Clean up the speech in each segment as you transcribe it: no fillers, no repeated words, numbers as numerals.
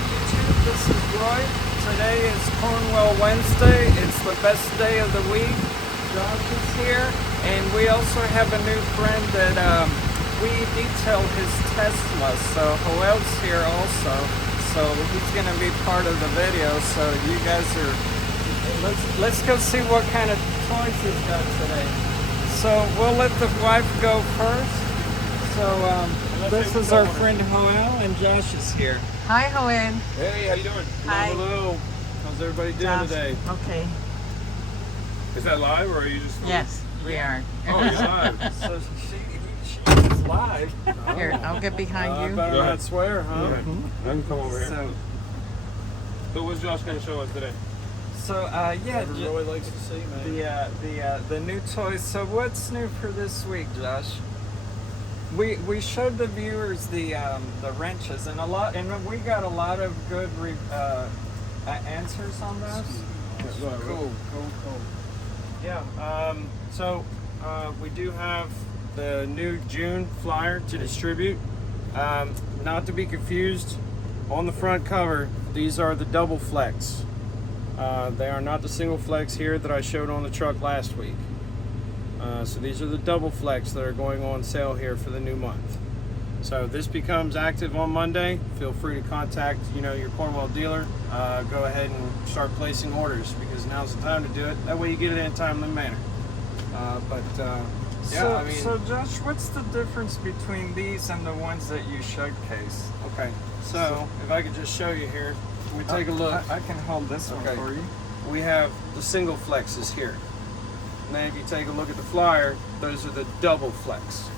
YouTube, this is Roy. Today is Cornwell Wednesday. It's the best day of the week. Josh is here, and we also have a new friend that we detailed his Tesla. So Joel's here also. So he's gonna be part of the video. So you guys are, let's go see what kind of toys he's got today. So we'll let the wife go first. So this is our friend Joel, and Josh is here. Hi, Joel. Hey, how you doing? Hi. Hello. How's everybody doing Josh. today? Okay. Is that live or are you just? Yes, we are. Oh, you're live. So she's live. Here, I'll get behind I you. better Go ahead. not swear, huh? Alright. I can come over here. So, So what's Josh going to show us today? yeah, Roy likes to see, man. the new toys. So what's new for this week, Josh? We showed the viewers the wrenches and we got a lot of good answers on those. Cool. Yeah. So we do have the new June flyer to distribute. Not to be confused, on the front cover, these are the double flex. They are not the single flex here that I showed on the truck last week. So these are the double flex that are going on sale here for the new month. So this becomes active on Monday. Feel free to contact, your Cornwell dealer. Go ahead and start placing orders because now's the time to do it. That way you get it in a timely manner. So Josh, what's the difference between these and the ones that you showcase? Okay. So if I could just show you here, we take a look. I can hold this one for you. We have the single flexes here. And then if you take a look at the flyer, those are the double flex.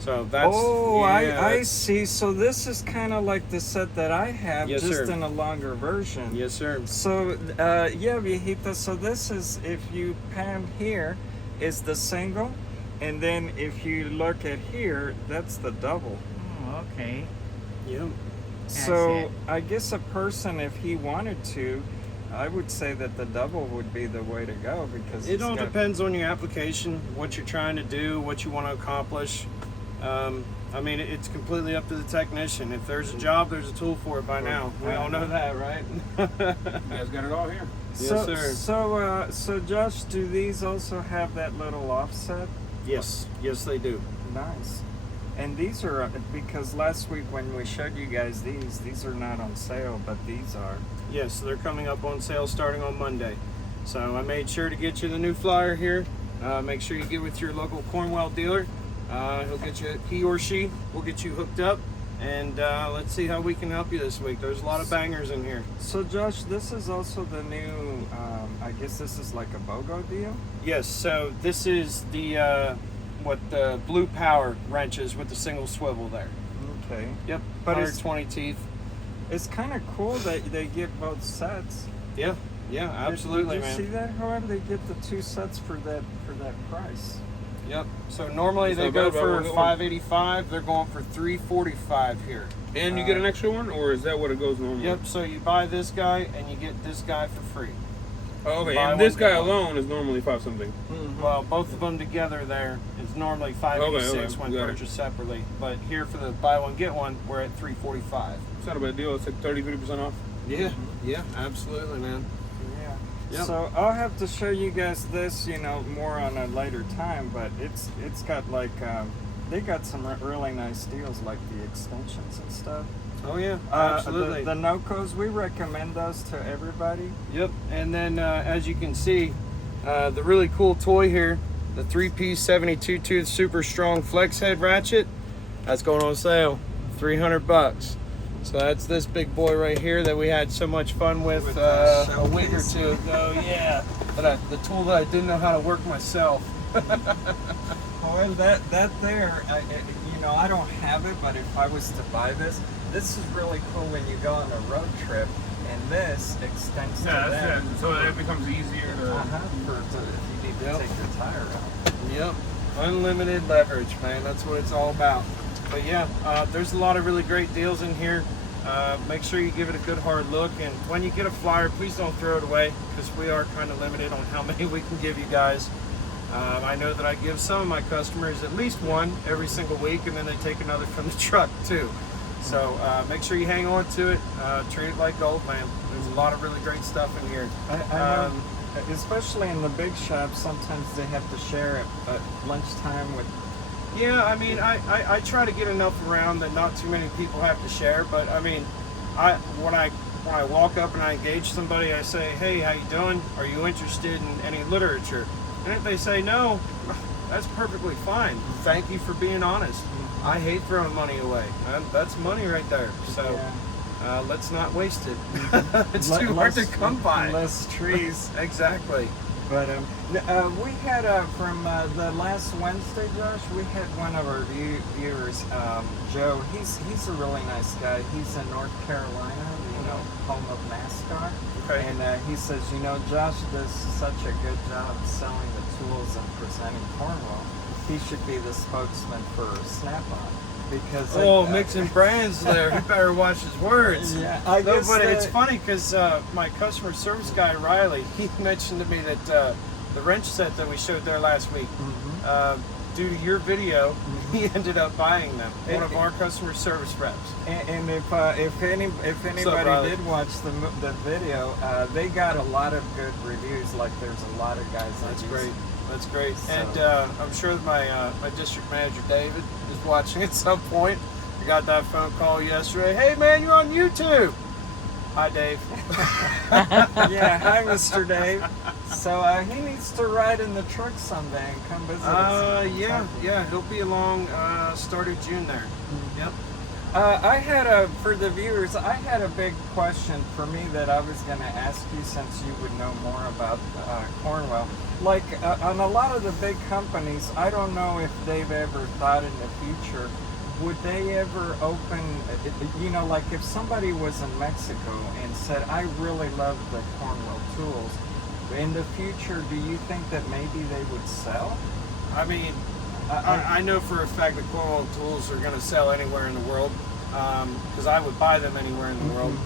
So that's I see. So this is kind of like the set that I have, Yes, just sir. in a longer version. Yes, sir. So yeah, viejita. So this is, if you pan here, is the single, and then if you look at here, that's the double. Oh, okay. Yeah. So I guess a person, if he wanted to, I would say that the double would be the way to go because It all depends on your application, what you're trying to do, what you want to accomplish. I mean, it's completely up to the technician. If there's a job, there's a tool for it by now. We all know that, right? You guys got it all here. Yes, sir. So Josh, do these also have that little offset? Yes, they do. Nice. And these are, because last week when we showed you guys these are not on sale, but these are. Yes, they're coming up on sale starting on Monday. So I made sure to get you the new flyer here. Make sure you get with your local Cornwell dealer. He or she will get you hooked up, and let's see how we can help you this week. There's a lot of bangers in here. So Josh, this is also the new, I guess this is like a BOGO deal? Yes, so this is the Blue Power wrenches with the single swivel there. Okay. Yep, But 120 teeth. It's kind of cool that they get both sets. Yeah, absolutely, Did you man. see that? However, they get the two sets for that price. Yep. So normally they go for $585. They're going for $345 here. And you get an extra one, or is that what it goes normally? Yep. So you buy this guy and you get this guy for free. Oh, okay. Buy And this one, guy get one. alone is normally $5 something. Well, both of them together there is normally $586 Okay, when got it. purchased separately. But here for the buy one get one, we're at $345. It's not a bad deal. It's like 30-50% off. Yeah, absolutely, man. Yeah. Yep. So I'll have to show you guys this, more on a later time. But it's got like they got some really nice deals, like the extensions and stuff. Oh yeah, absolutely. The Nocos, we recommend those to everybody. Yep. And then as you can see, the really cool toy here, the 3-piece 72 tooth super strong flex head ratchet, that's going on sale, $300. So that's this big boy right here that we had so much fun with a week or two ago. Yeah, the tool that I didn't know how to work myself. Well, that there, I don't have it, but if I was to buy this is really cool when you go on a road trip, and this extends to that. So it becomes easier to... if you need to take your tire out. Yep, unlimited leverage, man. That's what it's all about. But yeah, there's a lot of really great deals in here. Make sure you give it a good hard look, and when you get a flyer, please don't throw it away because we are kind of limited on how many we can give you guys. I know that I give some of my customers at least one every single week, and then they take another from the truck too. So make sure you hang on to it. Treat it like gold, man. There's a lot of really great stuff in here. I know, especially in the big shops, sometimes they have to share at lunchtime with. Yeah, I mean, I try to get enough around that not too many people have to share. But I mean, when I walk up and I engage somebody, I say, "Hey, how you doing? Are you interested in any literature?" And if they say no, that's perfectly fine. Thank you for being honest. I hate throwing money away. That's money right there. So let's not waste it. It's too hard to come by. Less trees. Exactly. But we had from the last Wednesday, Josh. We had one of our viewers, Joe. He's a really nice guy. He's in North Carolina, home of NASCAR. Okay. And he says, Josh does such a good job selling the tools and presenting Cornwell. He should be the spokesman for Snap-on. Because mixing brands there. He better watch his words. Yeah, but it's funny because my customer service guy Riley, he mentioned to me that the wrench set that we showed there last week, due to your video, he ended up buying them. One of our customer service reps. And if anybody did watch the video, they got a lot of good reviews. Like there's a lot of guys. That's great. That's great. So. And I'm sure that my district manager David is watching at some point. I got that phone call yesterday. Hey man, you're on YouTube. Hi Dave. Yeah, hi Mr. Dave. So he needs to ride in the truck someday and come visit us. Yeah, he'll be along start of June there. Yep. I had for the viewers, I had a big question for me that I was going to ask you since you would know more about Cornwell. Like on a lot of the big companies, I don't know if they've ever thought in the future, would they ever open, like if somebody was in Mexico and said, I really love the Cornwell Tools, in the future, do you think that maybe they would sell? I mean, I know for a fact that Cornwell Tools are going to sell anywhere in the world because I would buy them anywhere in the world.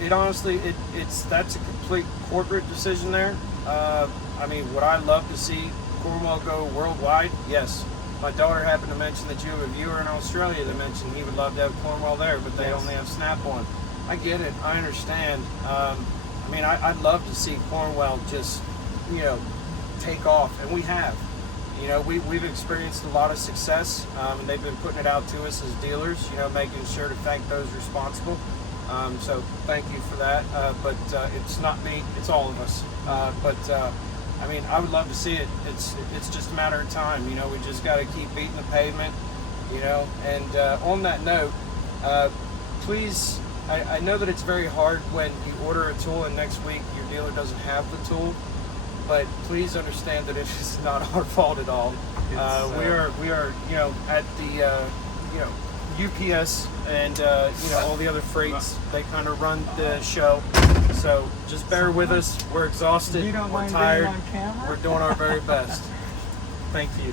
It honestly, that's a complete corporate decision there. I mean, would I love to see Cornwell go worldwide? Yes. My daughter happened to mention that you have a viewer in Australia that mentioned he would love to have Cornwell there, but they only have Snap-on. I get it. I understand. I mean, I'd love to see Cornwell just, take off, and we have. We've experienced a lot of success, and they've been putting it out to us as dealers, making sure to thank those responsible. So thank you for that. But it's not me, it's all of us. I mean, I would love to see it. It's just a matter of time. We just got to keep beating the pavement, And on that note, please, I know that it's very hard when you order a tool and next week your dealer doesn't have the tool. But please understand that it is not our fault at all. We are, at the, UPS and all the other freights. They kind of run the show. So just bear with us. We're exhausted. You don't We're mind tired. being on camera? We're doing our very best. Thank you.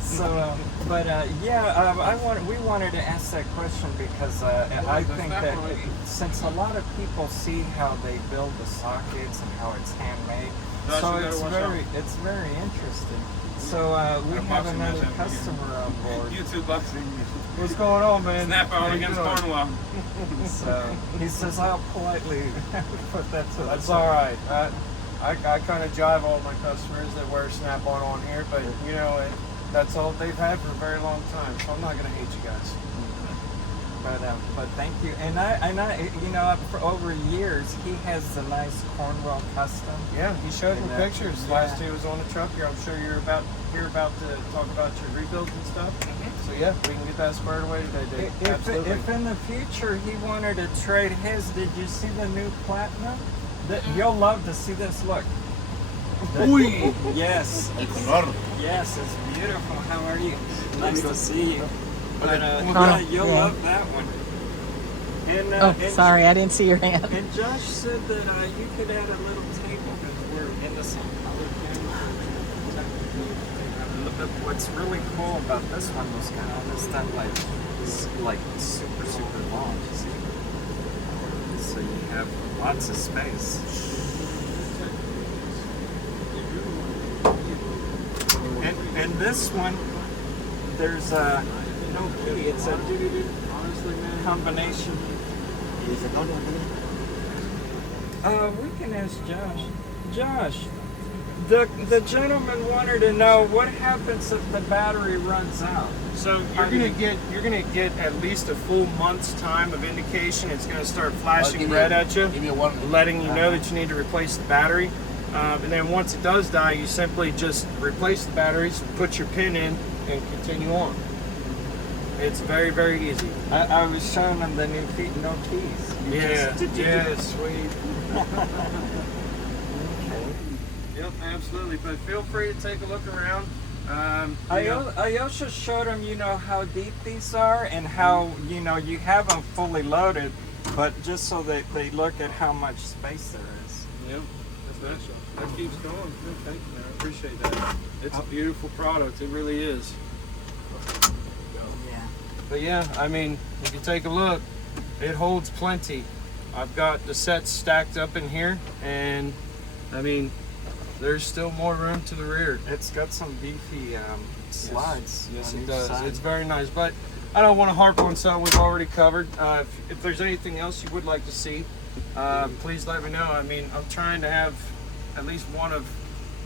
So, we wanted to ask that question because I think that since a lot of people see how they build the sockets and how it's handmade. So it's very interesting. So we have another customer on board. YouTube boxing. What's going on, man? Snap-on against Cornwell. So he says I'll politely put that to the That's side. all right. I kind of jive all my customers that wear Snap-on on here, but that's all they've had for a very long time. So I'm not gonna hate you guys. But thank you, and I for over years he has the nice Cornwell custom. Yeah, he showed me pictures yeah. last he was on the truck here. I'm sure you're about to talk about your rebuilds and stuff. So yeah, we can get that squared away today, Dave. Absolutely. If in the future he wanted to trade his, did you see the new Platinum? You'll love to see this. Look. Yes. Yes, it's beautiful. How are you? Nice to see you. But you'll love that one. And, Sorry, I didn't see your hand. And Josh said that you could add a little table because we're in the same color camera. What's really cool about this one was kind of this done like super long. See? So you have lots of space. And this one, there's no key. It's a Honestly, man. combination. We can ask Josh. Josh, the gentleman wanted to know what happens if the battery runs out. So you're gonna get at least a full month's time of indication. It's gonna start flashing red at you, letting you know that you need to replace the battery. And then once it does die, you simply just replace the batteries, put your pin in, and continue on. It's very, very easy. I was showing him the new feet, no keys. You just- sweet. Yep, absolutely. But feel free to take a look around. I also showed him, how deep these are and how, you have them fully loaded, but just so that they look at how much space there is. Yep, that's nice. That keeps going. Good, thank you, man. I appreciate that. It's a beautiful product. It really is. Yeah. But yeah, I mean, you can take a look. It holds plenty. I've got the sets stacked up in here, and I mean, there's still more room to the rear. It's got some beefy slides. Yes, on it each does. side. It's very nice, but I don't want to harp on something we've already covered. If there's anything else you would like to see, please let me know. I mean, I'm trying to have at least one of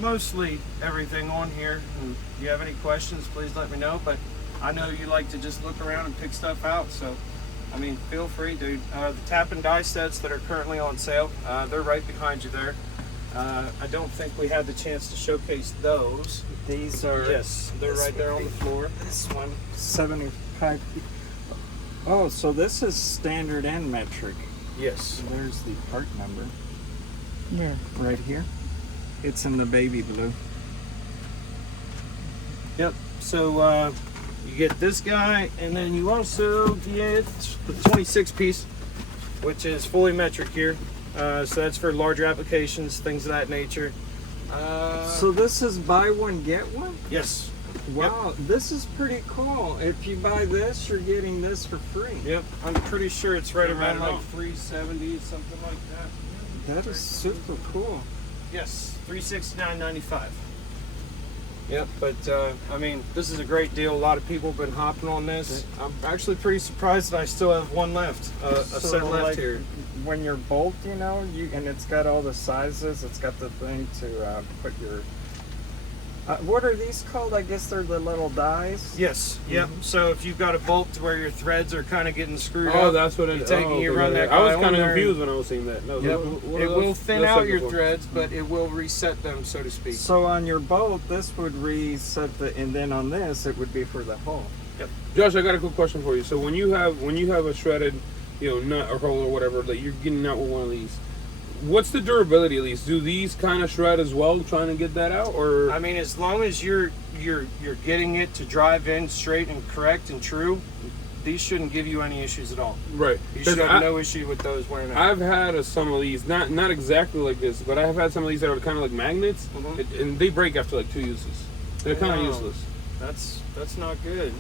mostly everything on here. And if you have any questions, please let me know. But I know you like to just look around and pick stuff out, so I mean, feel free, dude. The tap and die sets that are currently on sale, they're right behind you there. I don't think we had the chance to showcase those. These are. Yes, they're right there on the floor. This one, 75. Oh, so this is standard and metric. Yes. There's the part number. Yeah. Right here. It's in the baby blue. Yep. So you get this guy, and then you also get the 26 piece, which is fully metric here. So that's for larger applications, things of that nature. So this is buy one, get one? Yes. Wow, this is pretty cool. If you buy this, you're getting this for free. Yep. I'm pretty sure it's right around Right like on. 370, something like that. That is super cool. Yes, $369.95. Yep, but I mean, this is a great deal. A lot of people have been hopping on this. I'm actually pretty surprised that I still have one left, a set left like, here. When you're bolt, and it's got all the sizes. It's got the thing to put your. What are these called? I guess they're the little dies. Yes, yep. So if you've got a bolt to where your threads are kind of getting screwed up, Oh, that's what it you is. take Oh, you okay, run okay. that I was guy kind on of there. confused when I was seeing that. No, Yep. what are It will those- thin those out your suckers for? threads, but it will reset them, so to speak. So on your bolt, this would reset and then on this, it would be for the hull. Josh, I got a quick question for you. So when you have a shredded, nut or hole or whatever that you're getting out with one of these, what's the durability at least? Do these kind of shred as well, trying to get that out, or? I mean, as long as you're getting it to drive in straight and correct and true, these shouldn't give you any issues at all. Right. You 'Cause should have no issue with those wearing out. I've had some of these, not exactly like this, but I have had some of these that are kind of like magnets, Mhm. and they break after like 2 uses. They're kind of Wow. useless. That's not good.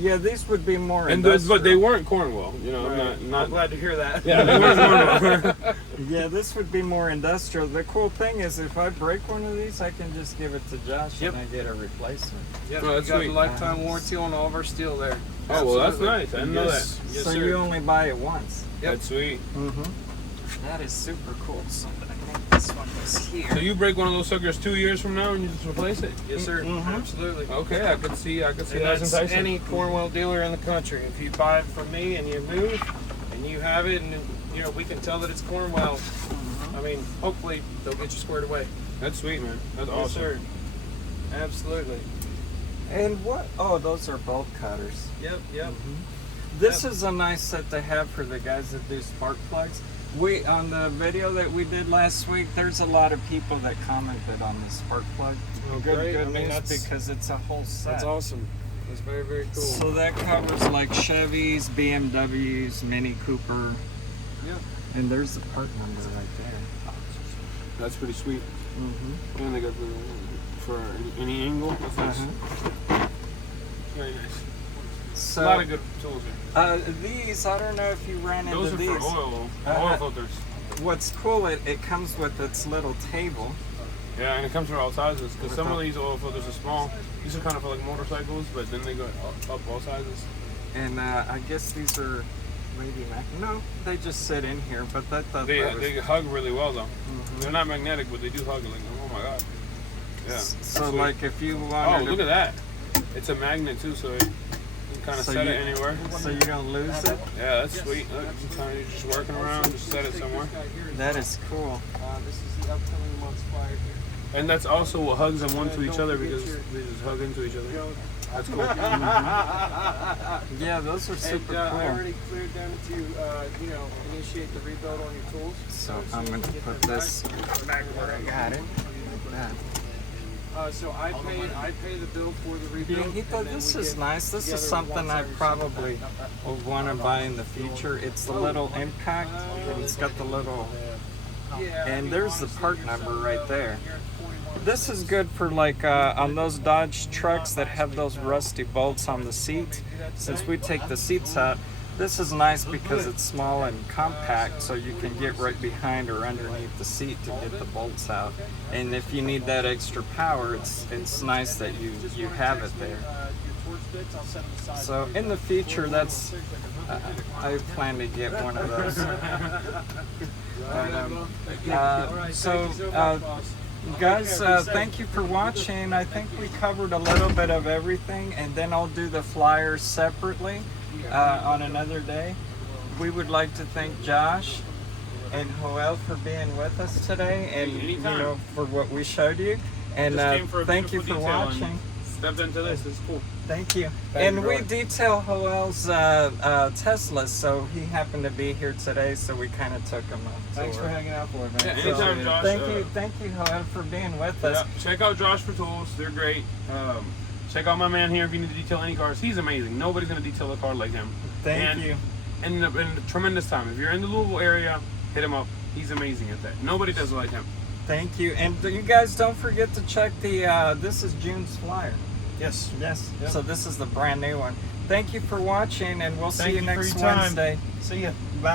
Yeah, these would be more. But they industrial. weren't Cornwell. Right. I'm glad to hear that. Yeah, they weren't Cornwell. Yeah, this would be more industrial. The cool thing is, if I break one of these, I can just give it to Josh Yep. and I get a replacement. Yep, Oh, you that's got sweet. a lifetime warranty on all of our steel there. Oh, well, that's Absolutely. nice. I didn't know Yes. Yes, So sir. you only buy it once. Yep. That's sweet. Mm-hmm. That is super cool. So I think this one was here. So you break one of those suckers 2 years from now and you just replace it? Yes, sir. Mhm. Absolutely. Okay, I could see And that's that's enticing. any Cornwell dealer in the country. If you buy it from me and you move and you have it, and we can tell that it's Cornwell. I mean, hopefully they'll get you squared away. That's sweet, man. That's Yes, awesome. sir. Absolutely. And what? Oh, those are bolt cutters. Yep. Yep. This is a nice set to have for the guys that do spark plugs. On the video that we did last week, there's a lot of people that commented on the spark plug. Oh, Good great. I mean, news, that's- because it's a whole set. That's awesome. That's very, very cool. So that covers like Chevys, BMWs, Mini Cooper, Yeah. and there's the part number right there. That's pretty sweet. Mm-hmm. And they got for any angle. That's nice. Very nice. So a lot of good tools here. these, I don't know if you ran Those into are these. for oil Uh, filters. What's cool, it comes with its little table. Yeah, and it comes for all sizes. Because some of Without- these oil filters are small. These are kind of for like motorcycles, but then they go up all sizes. And I guess these are Lady Mac. No, they just sit in here, but I thought They that was... they hug really well though. They're not magnetic, but they do hug. Like, oh my god. Yeah. So Sweet. like if you Oh, wanted look to... at that. It's a magnet too, so you can kind of So set you- it anywhere. So you don't lose it? Yeah, that's sweet. Look, sometimes you're just working around, just set it somewhere. That is cool. This is the upcoming month's flyer here. And that's also what hugs them one to each other because they just hug into each other. That's cool. Yeah, those are super I cool. already cleared them to, initiate the rebuild on your tools. So I'm going to put this back where I got it. Like that. So I pay the bill for the rebuild. Yeah, he thought this is nice. This is something I probably will want to buy in the future. It's the little impact. It's got the little, and there's the part number right there. This is good for like on those Dodge trucks that have those rusty bolts on the seat. Since we take the seats out, this is nice because it's small and compact, so you can get right behind or underneath the seat to get the bolts out. And if you need that extra power, it's nice that you have it there. So in the future, that's I plan to get one of those. Guys, thank you for watching. I think we covered a little bit of everything, and then I'll do the flyers separately on another day. We would like to thank Josh and Joel for being with us today, and for what we showed you. And thank you for watching. Stepped into this. This is cool. Thank you. And we detail Joel's Tesla, so he happened to be here today, so we kind of took him up. Thanks for hanging out for me, man. Yeah, anytime, Josh. Thank you, Joel, for being with us. Yeah, check out Josh for Tools. They're great. Check out my man here if you need to detail any cars. He's amazing. Nobody's going to detail a car like him. Thank you. And a tremendous time. If you're in the Louisville area, hit him up. He's amazing at that. Nobody does it like him. Thank you. And you guys don't forget to check the, this is June's flyer. Yes. Yes. Yep. So this is the brand new one. Thank you for watching, and we'll see you next for your time. Wednesday. See ya.